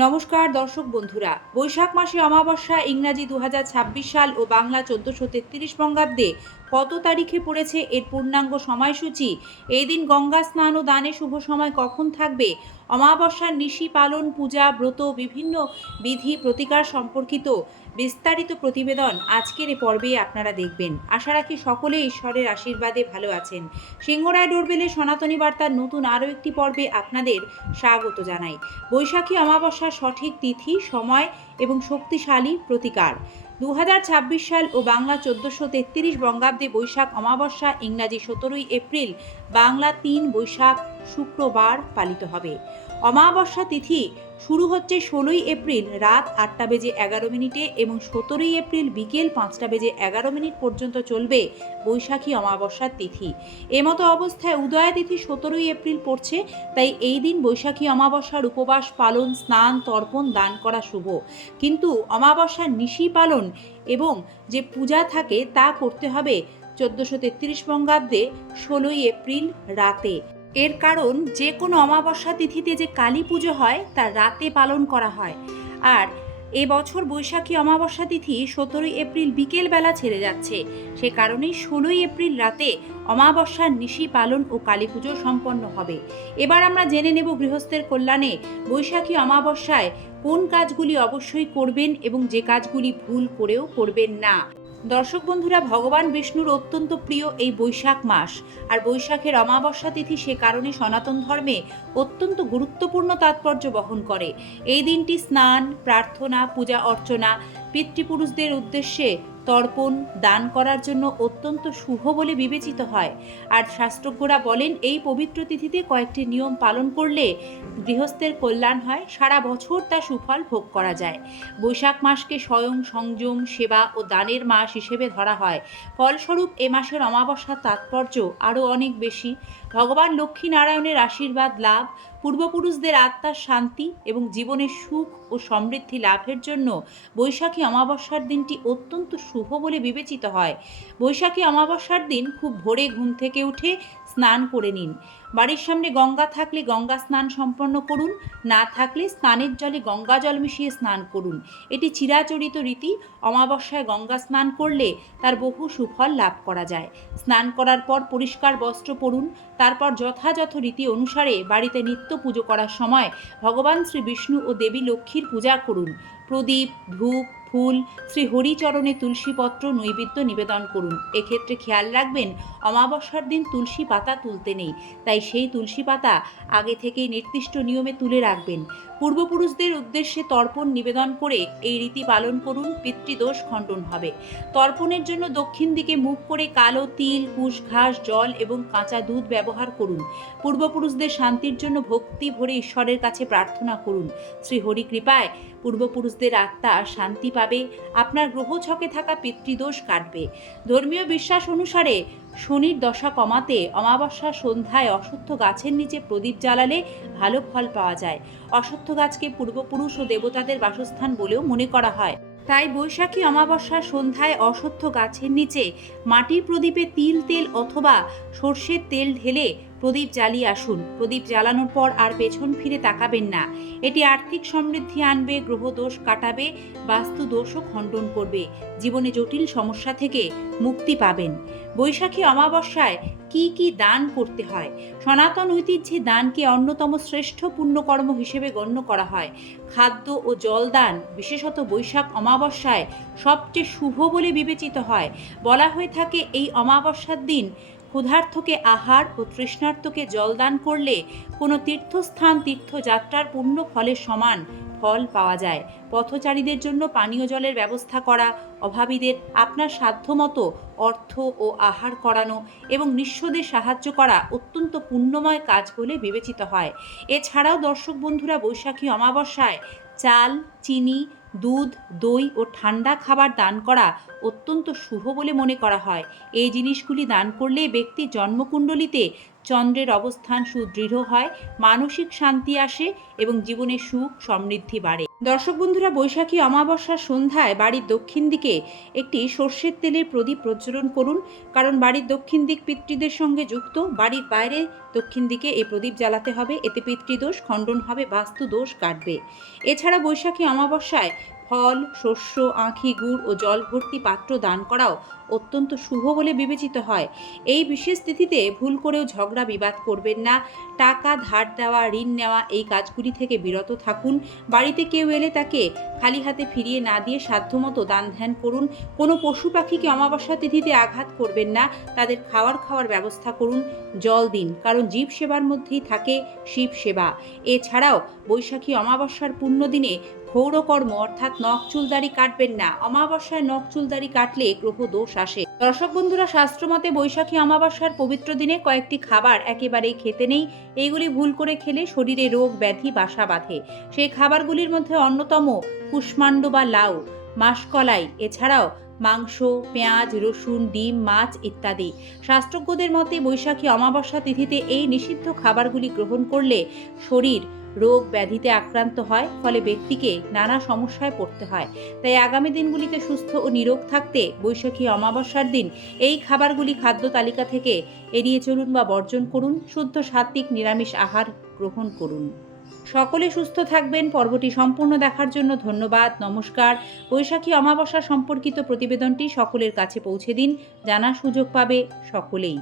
নমস্কার দর্শক বন্ধুরা, বৈশাখ মাসে অমাবস্যা ইংরাজি 2026 সাল ও বাংলা 1433 বঙ্গাব্দে কত তারিখে পড়েছে এর পূর্ণাঙ্গ সময়সূচি, এই দিন গঙ্গা স্নান ও দানে শুভ সময় কখন থাকবে, অমাবস্যার নিশি পালন, পূজা, ব্রত, বিভিন্ন বিধি প্রতিকার সম্পর্কিত বিস্তারিত প্রতিবেদন আজকের এ পর্বে আপনারা দেখবেন। আশা রাখি সকলে ঈশ্বরের আশীর্বাদে ভালো আছেন। সিংহরায় ডোরবেলের সনাতনী বার্তার নতুন আরও একটি পর্বে আপনাদের স্বাগত জানাই। বৈশাখী অমাবস্যার সঠিক তিথি, সময় এবং শক্তিশালী প্রতিকার। 2026 সাল ও বাংলা 1433 বঙ্গাব্দে বৈশাখ অমাবস্যা ইংরাজি 17ই এপ্রিল, বাংলা 3 বৈশাখ শুক্রবার পালিত হবে। অমাবস্যা তিথি শুরু হচ্ছে 16ই এপ্রিল রাত 8টা বেজে 11 মিনিটে এবং 17ই এপ্রিল বিকেল 5টা বেজে 11 মিনিট পর্যন্ত চলবে বৈশাখী অমাবস্যার তিথি। এমতো অবস্থায় উদয়া তিথি 17ই এপ্রিল পড়ছে, তাই এই দিন বৈশাখী অমাবস্যার উপবাস পালন, স্নান, তর্পণ, দান করা শুভ। কিন্তু অমাবস্যার নিশি পালন এবং যে পূজা থাকে তা করতে হবে 1433 বঙ্গাব্দে 16ই এপ্রিল রাতে। এর কারণ, যে কোনো অমাবস্যা তিথিতে যে কালী পুজো হয় তা রাতে পালন করা হয়। আর এবছর বৈশাখী অমাবস্যা তিথি 17ই এপ্রিল বিকেল বেলা ছেড়ে যাচ্ছে, সে কারণেই 16ই এপ্রিল রাতে অমাবস্যার নিশি পালন ও কালী পুজো সম্পন্ন হবে। এবার আমরা জেনে নেব গৃহস্থের কল্যাণে বৈশাখী অমাবস্যায় কোন কাজগুলি অবশ্যই করবেন এবং যে কাজগুলি ভুল করেও করবেন না। দর্শক বন্ধুরা, ভগবান বিষ্ণুর অত্যন্ত প্রিয় এই বৈশাখ মাস আর বৈশাখের অমাবস্যা তিথি সে কারণে সনাতন ধর্মে অত্যন্ত গুরুত্বপূর্ণ তাৎপর্য বহন করে। এই দিনটি স্নান, প্রার্থনা, পূজা অর্চনা, পিতৃপুরুষদের উদ্দেশ্যে তর্পণ, দান করার জন্য অত্যন্ত শুভ বলে বিবেচিত হয়। আর শাস্ত্রজ্ঞরা বলেন, এই পবিত্র তিথিতে কয়েকটি নিয়ম পালন করলে গৃহস্থের কল্যাণ হয়, সারা বছর তা সুফল ভোগ করা যায়। বৈশাখ মাসকে স্বয়ং সংযম, সেবা ও দানের মাস হিসেবে ধরা হয়। ফলস্বরূপ এ মাসের অমাবস্যার তাৎপর্য আরও অনেক বেশি। ভগবান লক্ষ্মী নারায়ণের আশীর্বাদ লাভ, পূর্বপুরুষদের আত্মার শান্তি এবং জীবনের সুখ ও সমৃদ্ধি লাভের জন্য বৈশাখী অমাবস্যার দিনটি অত্যন্ত শুভ বলে বিবেচিত হয়। বৈশাখী অমাবস্যার দিন খুব ভোরে ঘুম থেকে উঠে স্নান করে নিন। বাড়ির সামনে গঙ্গা থাকলে গঙ্গা স্নান সম্পন্ন করুন, না থাকলে স্নানের জলে গঙ্গা জল মিশিয়ে স্নান করুন। এটি চিরাচরিত রীতি। অমাবস্যায় গঙ্গা স্নান করলে তার বহু সুফল লাভ করা যায়। স্নান করার পর পরিষ্কার বস্ত্র পরুন। তারপর যথাযথ রীতি অনুসারে বাড়িতে নিত্য পুজো করার সময় ভগবান শ্রী বিষ্ণু ও দেবী লক্ষ্মীর পূজা করুন। প্রদীপ, ধূপ, ফুল, শ্রী হরিচরণে তুলসীপত্র নৈবেদ্য নিবেদন করুন। এক্ষেত্রে খেয়াল রাখবেন, অমাবস্যার দিন তুলসী পাতা তুলতে নেই, তাই সেই তুলসী পাতা আগে থেকেই নির্দিষ্ট নিয়মে তুলে রাখবেন। পূর্বপুরুষদের উদ্দেশ্যে তর্পণ নিবেদন করে এই রীতি পালন করুন, পিতৃদোষ খণ্ডন হবে। তর্পণের জন্য দক্ষিণ দিকে মুখ করে কালো তিল, কুশ ঘাস, জল এবং কাঁচা দুধ ব্যবহার করুন। পূর্বপুরুষদের শান্তির জন্য ভক্তি ভরে ঈশ্বরের কাছে প্রার্থনা করুন। শ্রী হরি কৃপায় পূর্বপুরুষদের আত্মা শান্তি পাবে, আপনার গ্রহছকে থাকা পিতৃদোষ কাটবে। ধর্মীয় বিশ্বাস অনুসারে শনির দশা কমাতে অমাবস্যার সন্ধ্যায় অশ্বত্থ গাছের নিচে প্রদীপ জ্বালালে ভালো ফল পাওয়া যায়। অশ্বত্থ গাছকে পূর্বপুরুষ ও দেবতাদের বাসস্থান বলেও মনে করা হয়। তাই বৈশাখী অমাবস্যার সন্ধ্যায় অশ্বত্থ গাছের নিচে মাটির প্রদীপে তিল তেল অথবা সর্ষের তেল ঢেলে প্রদীপ জ্বালিয়ে আসুন। প্রদীপ জ্বালানোর পর আর পেছন ফিরে তাকাবেন না। এটি আর্থিক সমৃদ্ধি আনবে, গ্রহদোষ কাটাবে, বাস্তু দোষও খণ্ডন করবে, জীবনে জটিল সমস্যা থেকে মুক্তি পাবেন। বৈশাখী অমাবস্যায় কি কি দান করতে হয়? সনাতন ঐতিহ্যে দানকে অন্যতম শ্রেষ্ঠ পুণ্যকর্ম হিসেবে গণ্য করা হয়। খাদ্য ও জল দান বিশেষত বৈশাখ অমাবস্যায় সবচেয়ে শুভ বলে বিবেচিত হয়। বলা হয়ে থাকে, এই অমাবস্যার দিন ক্ষুধার্তকে আহার ও তৃষ্ণার্তকে জল দান করলে কোনো তীর্থস্থান, তীর্থযাত্রার পুণ্য ফলের সমান ফল পাওয়া যায়। পথচারীদের জন্য পানীয় জলের ব্যবস্থা করা, অভাবীদের আপনার সাধ্যমতো অর্থ ও আহার করানো এবং নিঃস্বদের সাহায্য করা অত্যন্ত পুণ্যময় কাজ বলে বিবেচিত হয়। এছাড়াও দর্শক বন্ধুরা, বৈশাখী অমাবস্যায় চাল, চিনি, দুধ, দই ও ঠান্ডা খাবার দান করা অত্যন্ত শুভ বলে মনে করা হয়। এই জিনিসগুলি দান করলে ব্যক্তির জন্মকুণ্ডলিতে চন্দ্রের অবস্থান সুদৃঢ় হয়, মানসিক শান্তি আসে এবং জীবনে সুখ সমৃদ্ধি বাড়ে। দর্শক বন্ধুরা, বৈশাখী অমাবস্যার সন্ধ্যায় বাড়ির দক্ষিণ দিকে একটি সর্ষের তেলের প্রদীপ প্রজ্বলন করুন, কারণ বাড়ির দক্ষিণ দিক পিতৃদের সঙ্গে যুক্ত। বাড়ির বাইরে দক্ষিণ দিকে এই প্রদীপ জ্বালাতে হবে, এতে পিতৃদোষ খণ্ডন হবে, বাস্তু দোষ কাটবে। এছাড়া বৈশাখী অমাবস্যায় ফল, শস্য, আঁখি, গুড় ও জল ভর্তি পাত্র দান করাও অত্যন্ত শুভ বলে বিবেচিত হয়। এই বিশেষ তিথিতে ভুল করেও ঝগড়া বিবাদ করবেন না। টাকা ধার দেওয়া, ঋণ নেওয়া এই কাজগুলি থেকে বিরত থাকুন। বাড়িতে কেউ এলে তাকে খালি হাতে ফিরিয়ে না দিয়ে সাধ্যমতো দান ধ্যান করুন। কোনো পশু পাখিকে অমাবস্যা তিথিতে আঘাত করবেন না, তাদের খাওয়ার ব্যবস্থা করুন। জল দিন, কারণ জীব সেবার মধ্যেই থাকে শিব সেবা। এছাড়াও বৈশাখী অমাবস্যার পুণ্য দিনে ক্ষৌরকর্ম অর্থাৎ নখ চুলদাড়ি কাটবেন না। অমাবস্যায় নখ চুলদাড়ি কাটলে গ্রহ দোষ আসে। দর্শক বন্ধুরা, শাস্ত্রমতে বৈশাখী অমাবস্যার পবিত্র দিনে কয়েকটি খাবার একেবারেই খেতে নেই। এইগুলি ভুল করে খেলে শরীরে রোগ ব্যাধি বাসা বাঁধে। সেই খাবারগুলির মধ্যে অন্যতম কুষ্মাণ্ড বা লাউ, মাসকলাই, এছাড়াও মাংস, পেঁয়াজ, রসুন, ডিম, মাছ ইত্যাদি। শাস্ত্রজ্ঞদের মতে বৈশাখী অমাবস্যা তিথিতে এই নিষিদ্ধ খাবারগুলি গ্রহণ করলে শরীর রোগ ব্যাধিতে আক্রান্ত হয়, ফলে ব্যক্তিকে নানা সমস্যায় পড়তে হয়। তাই আগামী দিনগুলিতে সুস্থ ও নিরোগ থাকতে বৈশাখী অমাবস্যার দিন এই খাবারগুলি খাদ্য তালিকা থেকে এড়িয়ে চলুন বা বর্জন করুন। শুদ্ধ সাত্ত্বিক নিরামিষ আহার গ্রহণ করুন। সকলে সুস্থ থাকবেন। পর্বটি সম্পূর্ণ দেখার জন্য ধন্যবাদ। নমস্কার। বৈশাখী অমাবস্যা সম্পর্কিত প্রতিবেদনটি সকলের কাছে পৌঁছে দিন, জানার সুযোগ পাবে সকলেই।